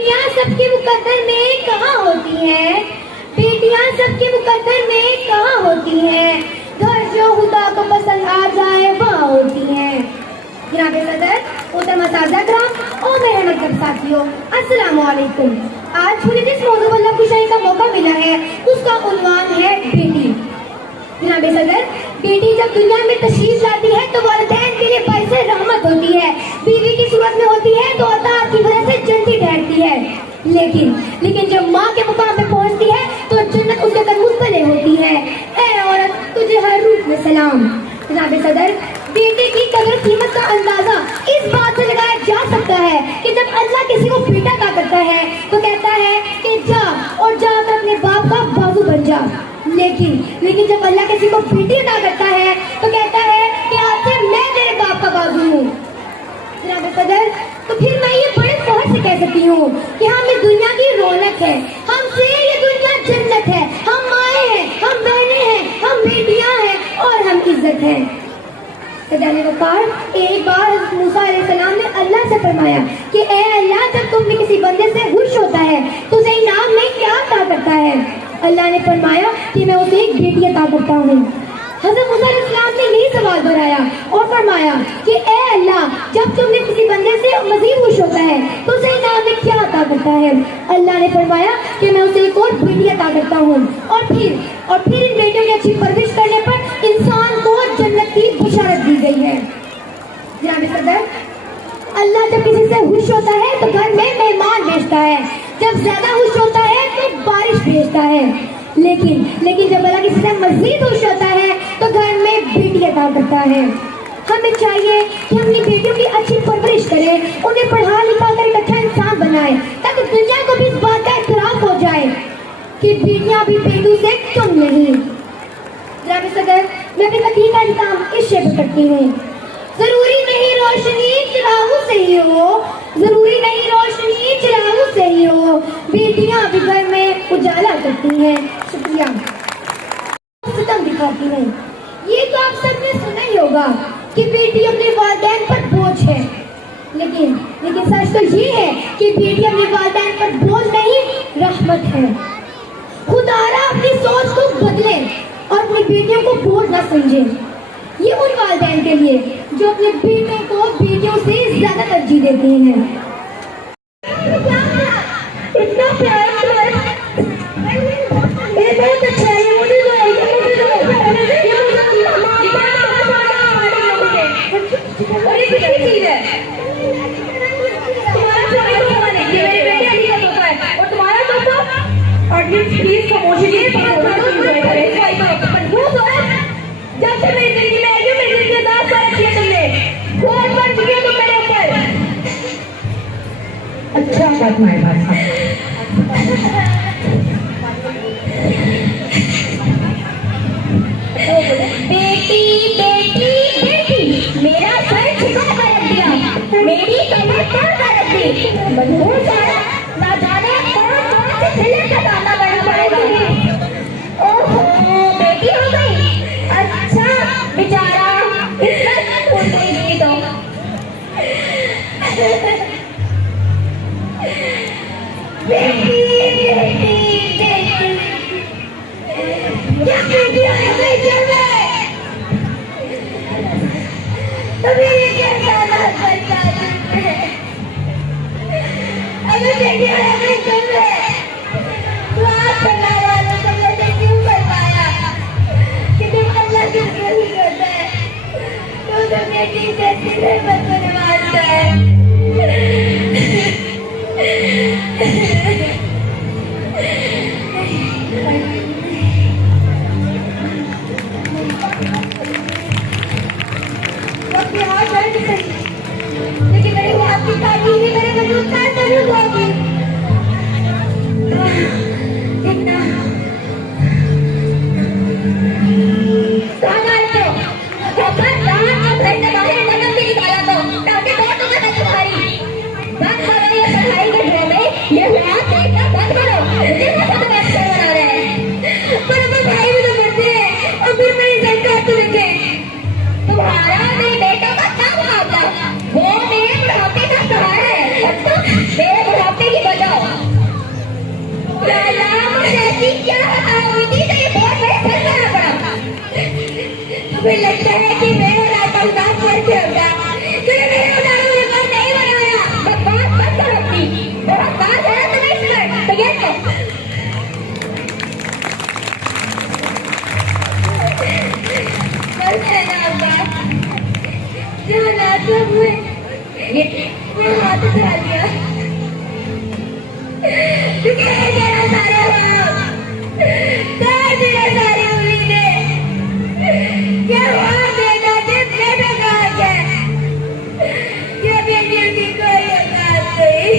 बेटियां सबके मुकद्दर में कहाँ होती हैं? बेटियां सबके मुकद्दर में कहाँ होती हैं? घर जो खुदा को पसंद आ जाए वहाँ होती हैं। जनाब सदर, मोहतरमा सादा कराम और मेरे मतलब साथियों, अस्सलामु अलैकुम। आज मुझे जिस मौजू पर लफ्ज़ का मौका मिला है उसका उन्वान है बेटी। जनाब सदर, बेटी जब दुनिया में तशरीफ लाती है तो वालिदैन के लिए बाइस रहमत होती है। बीवी की सूरत में होती है तो अताअत की वजह से जन्नती ठहरती है। लेकिन जब माँ के मुकाम पे पहुँचती है तो जन्नत उसके कदमों तले होती है। ऐ औरत, तुझे हर रूप में सलाम। जनाब सदर, बेटे की कदर कीमत का अंदाजा इस बात से लगाया जा सकता है कि जब अल्लाह किसी को बेटा अता करता है तो कहता है कि जा और जाकर अपने बाप का बाजू बन जा। लेकिन जब अल्लाह किसी को बेटी अता करता है तो कहता है कि आज से मैं तेरे बाप का बाजू हूँ। जनाब सदर, तो फिर मैं ये बड़े फख्र से कह सकती हूँ कि हम इस दुनिया की रौनक है, हमसे ये दुनिया जन्नत है। हम माएँ हैं, हम बहनें हैं, हम बेटियाँ हैं और हम इज्जत हैं। एक बार हज़रत मूसा अलैहिस्सलाम ने अल्लाह से फरमाया कि ए अल्लाह, जब तुम भी किसी बंदे से खुश होता है तो उसे इनाम में क्या अता करता है? अल्लाह ने फरमाया कि मैं उसे एक बेटी अता करता हूँ। हज़रत मूसा अलैहिस्सलाम ने यही सवाल दोहराया और फरमाया कि ए अल्लाह, जब तुमने किसी बंदे से मज़ीद खुश होता है तो उसे इनाम में क्या अता करता है? अल्लाह ने फरमाया कि मैं उसे एक और बेटी अता करता हूँ। और फिर इन बेटियों की अच्छी परवरिश करने पर इंसान को जन्नत की बशारत दी गई है। जनाब सदर, अल्लाह जब किसी से खुश होता है तो घर में मेहमान भेजता है, जब ज्यादा खुश होता है तो बारिश भेजता है। लेकिन जब अल्लाह किसी से मजीद खुश होता है तो घर में बेटी अता करता है। हमें चाहिए कि हम अपनी बेटियों की अच्छी परवरिश करें, उन्हें पढ़ा लिखा कर एक अच्छा इंसान बनाएं ताकि दुनिया को भी इस बात का इत्तराफ हो जाए कि बेटियां भी बेटों से कम नहीं। जनाब सदर, मैं अपनी तकरीर का इंतजाम इस शेर पर करती हूँ। जरूरी नहीं रोशनी चिरागों से ही हो, जरूरी नहीं रोशनी चिरागों से ही हो, बेटियां भी घर में उजाला करती हैं। शुक्रिया। सितम दिखाती हैं। ये तो आप सबने सुना ही होगा कि बेटी अपने वालिदैन पर बोझ है। लेकिन सच तो ये है कि बेटी अपने वालिदैन पर बोझ नहीं, रहमत है। खुदारा अपनी सोच को बदले और अपनी बेटियों को बोझ न समझे। ये उन वालिदैन के लिए जो अपने बेटों को बेटियों से ज्यादा तरजीह देते हैं। इतना प्यार ये बहुत अच्छा है। ये मुझे चीज है। प्लीज खामोशी जब से मेरी जिंदगी में आई मेरी जिंदगी में 10 साल किए तुमने, बहुत बन चुकी हो तुम मेरे ऊपर। अच्छा बात माय बात। बेटी बेटी बेटी मेरा सर झुका कर रख दिया, मेरी कमर तोड़ कर रख दी। बहुत सारा ना जाने कौन से ठेले का सामना करना पड़ेगा। ओहो, बेटी हो गई। अच्छा बेचारा इतना छूट गई तो बेटी बेटी बेटी क्या बेटी है घर में? तभी ये कैसा ना करता है। अगर बेटी है घर में तो आप करना वालों को मैंने क्यों कर पाया कि तुम अल्लाह की नहीं करता है तो तुम बेटी से रहमत को नवाजता है। लेकिन मेरे हाथ की ताली ही मेरे वजूद का जरूर होगी। इतना ताकि मुझे लगता है कि मेरा रास्ता उदास करके होगा। तूने मेरे उदाहरण में बात नहीं बनाया। बकवास मत कर अपनी। बहुत बात है तो नहीं सुन। तो ये तो बस है ना अब्बास। जो हालात हुए ये मैं हाथ उठा लिया। तू कह तेरा सारे सारी उम्मीदें क्या हुआ बेटा बेटा कहा गया ये बेटी की कोई औकात नहीं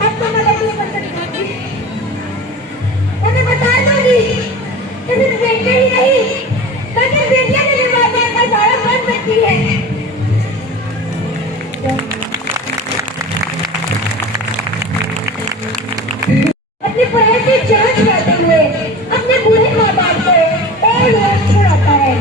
अब तो मैं नहीं बता सकती मैं बता दूंगी तुम बेटे ही नहीं बल्कि बेटियां भी निर्वाचन का सारा बन सकती है। अपने पढ़ाई से जांच करते हुए अपने बुरे माँ बाप को और लोग छुड़ाता है।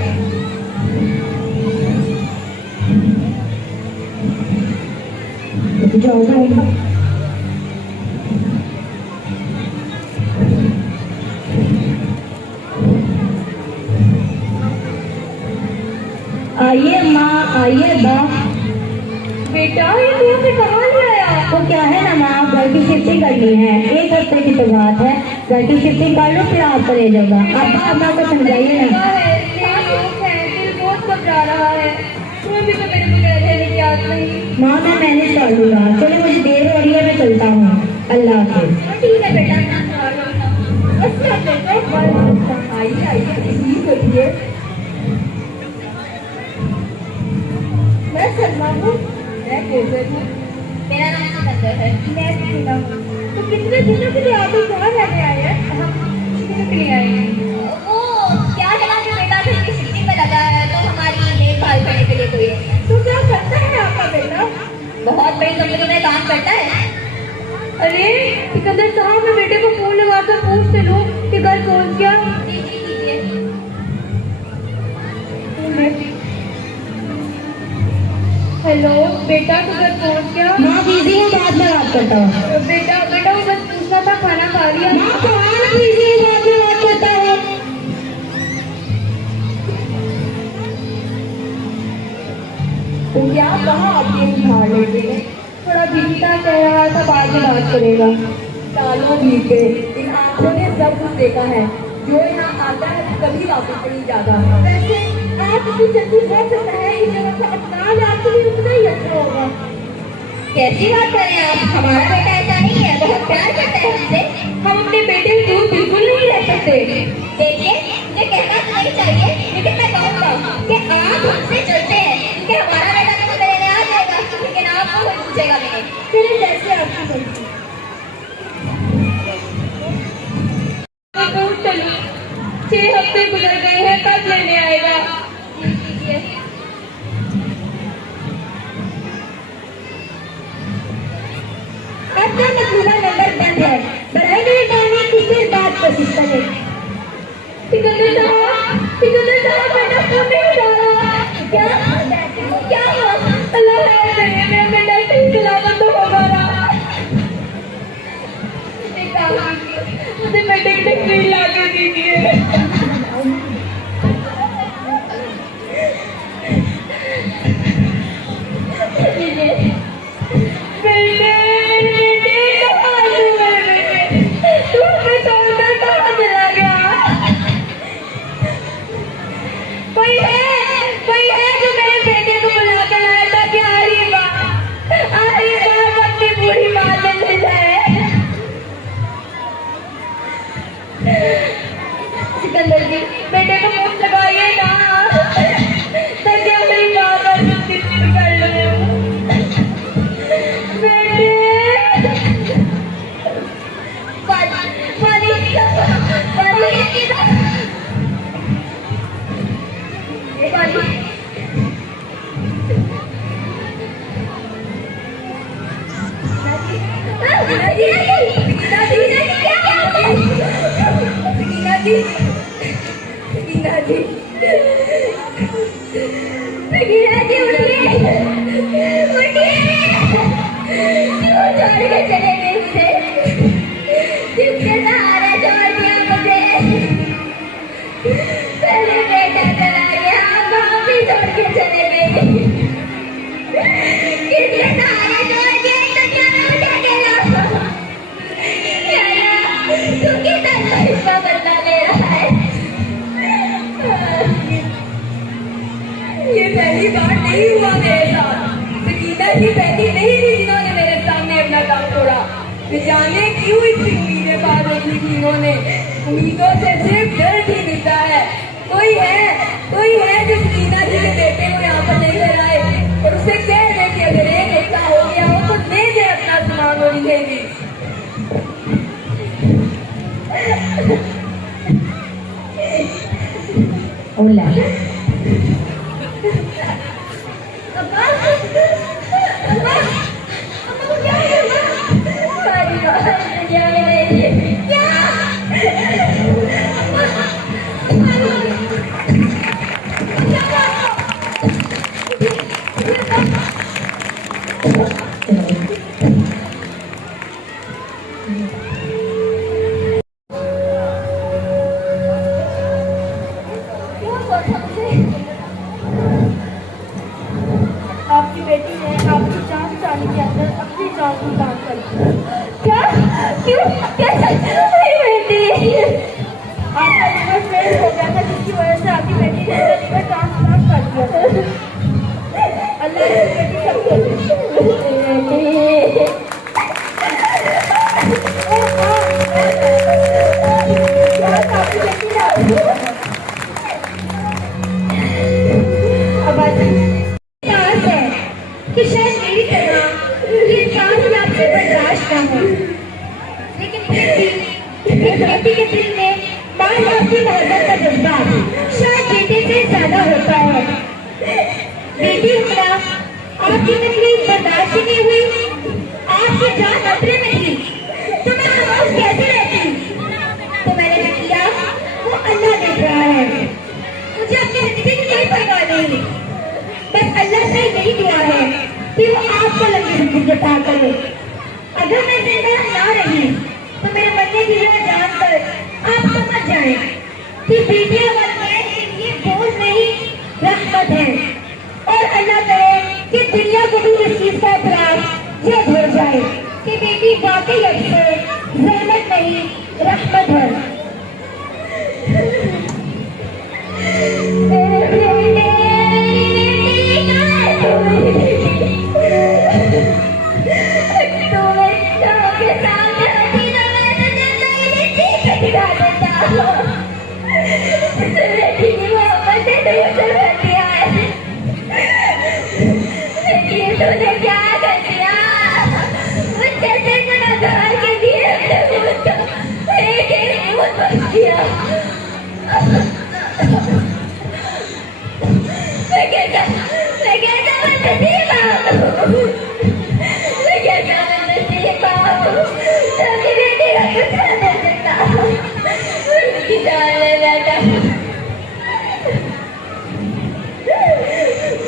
आइए माँ आइए बाप। बेटा ये तू हमें कहाँ ले आया? तो क्या है ना माँ, घर की शिफ्टिंग करनी है, 1 हफ्ते की तो बात है। घर की शिफ्टिंग कर लो फिर आपको ले जाऊंगा। अब अम्मा को समझाइए ना। दिल बहुत घबरा रहा है। तुम्हें भी तो मेरे बगैर रहने की आदत नहीं। माँ मैं मैनेज कर लूंगा। चलो मुझे देर हो रही है, मैं चलता हूँ। अल्लाह हाफिज। ठीक है बेटा आइए आइए मैं सलमान हूँ। मैं केसर हूँ। मेरा नाम सिकंदर है। मैं टीना हूँ। तो कितने दिनों के लिए आप यहाँ रहने आए हैं? हम कुछ दिनों के लिए आए हैं। वो क्या है ना कि बेटा घर की छुट्टी पे लगा है तो हमारी देखभाल करने के लिए कोई है। तो क्या करता है आपका बेटा? बहुत बड़ी कंपनी में काम करता है। अरे सिकंदर साहब मैं बेटे को फोन लगाकर पूछ लूँ कि घर पहुँच गया। जी जी कीजिए। हेलो बेटा तू घर पहुँच गया? माँ बिजी हूँ, बाद में बात करता हूँ। बेटा बेटा वो बस पूछना था खाना खा लिया? माँ कहाँ बिजी हूँ, बाद में बात करता हूँ। तुम क्या कहाँ आती है उधार लेके? थोड़ा बिजी था, कह रहा था बाद में बात करेगा। सालों बीते, इन आंखों ने सब कुछ देखा है। जो यहाँ आता है कभी वापस नहीं जाता। वैसे आप इतनी जल्दी हो सकता है इस जगह को अपना ले, आपके लिए उतना ही अच्छा होगा। कैसी बात कर रहे हैं आप? हमारा बेटा ऐसा नहीं है, बहुत प्यार करता है हमसे। हम अपने बेटे से दूर बिल्कुल नहीं रह सकते। देखिए मुझे कहना तो नहीं चाहिए लेकिन मैं कहूँगा कि आप हमसे चलते हैं क्योंकि हमारा बेटा तो मुझे लेने आ जाएगा लेकिन आपको कोई पूछेगा नहीं। फिर जैसे आपकी मर्जी। चलो 6 हफ्ते गुजर गए हैं, कब लेने आएगा? आपका मकबूला नंबर बंद है, बढ़ाई नहीं डालने की फिर बात कोशिश करें। सिकंदर साहब बेटा फोन नहीं उठा रहा। क्या क्या हुआ? अल्लाह खैर करे, मेरा बेटा सही सलामत तो होगा ना? एक काम कीजिए, मुझे बेटे की तस्वीर ला के दीजिए। कोई है जो मेरे बेटे को बुला कर लाए ताकि आखिरी बार अपनी बूढ़ी माँ से मिल जाए। सिकंदर जी बेटे को मुंह लगाइए ना ताकि अपनी माँ का जिक्र कर लूं। बेटे जी उठिए। क्यों छोड़ के चले गए मुझे? किसके सहारे छोड़ दिया मुझे? पहले बेटा चला गया, माँ भी छोड़ के चले गए। किसके सहारे छोड़ दिया तो क्या मुझे अकेला? तू कितना इसका बदला ले रहा है? ये पहली बार नहीं हुआ मेरे साथ। सकीना की पहली नहीं थी जिन्होंने मेरे सामने अपना काम तोड़ा। न जाने क्यों इतनी उम्मीदें पाल रखी थी इन्होंने। उम्मीदों से सिर्फ डर ही मिलता है। कोई है जो सकीना जी के बेटे को यहाँ पर लेकर आए और उसे कह दे कि अगर एक ऐसा हो गया हो तो ले दे अपना सामान और इन्हें भी। ओला अम्मा, अम्मा, अम्मा को क्या है अम्मा? सारी रात दुनिया में नहीं है। क्या? अम्मा, क्यों सोचा मुझे? आपकी बेटी ने आपकी जान बचाने के अंदर अपनी जान को दान कर दी। क्या? क्यों? कैसे? मेरी बेटी। आपका लिवर फेल हो गया था जिसकी वजह से आपकी बेटी ने अपना लिवर ट्रांसप्लांट कर दिया था। अल्लाह की बेटी सबको आपकी बेटी ने अब सांस है कि शायद मेरी तरह ये सांस भी आपसे बर्दाश्त ना हो, लेकिन फिर भी एक बेटी के दिल में माँ बाप की मोहब्बत का जज्बा शायद बेटे से ज्यादा होता है। बेटी उमरा आपकी तकलीफ बर्दाश्त ही नहीं हुई, आपकी जान खतरे में थी, तो मैं खामोश कैसे रहती? तो मैंने जो किया वो अल्लाह देख रहा है। मुझे अपनी जिंदगी की कोई परवाह नहीं, बस अल्लाह से यही दुआ है कि वो आपको लंबी जिंदगी अता करे। अगर मैं जिंदा ना रही तो मेरे मरने की वजह जानकर आप समझ जाएं कि बेटियां वाले के लिए बोझ नहीं रहमत है, और अल्लाह करे कि दुनिया को भी इस चीज का एतराफ ये हो जाए कि बेटी वाकई अच्छे रहमत नहीं रहमत है। तूने क्या कर दिया? मुझे से गुनाहगार के लिए एक भूत बन दिया। मैं कैसा नसीबा हूँ, मैं कैसा नसीबा हूँ, तभी बेटी का कुछ नहीं सकता, उसकी जान ले जाता।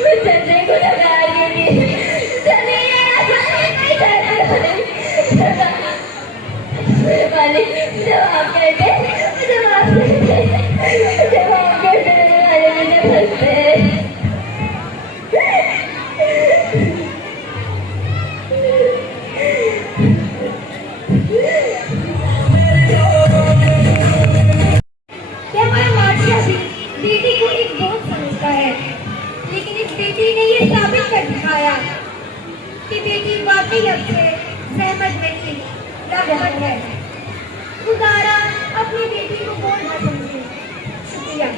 मैं सबसे गुनाहगार के लिए सभी मेरे मालिक जवाब कहते मेरे वाले मुझे फंसते। क्या हमारा माशिया भी बेटी को एक बोझ समझता है, लेकिन इस बेटी ने ये साबित कर दिखाया कि बेटी वाकई अपने सहमत नहीं रहमत है। खुदारा अपनी बेटी को बोझ न समझे। शुक्रिया।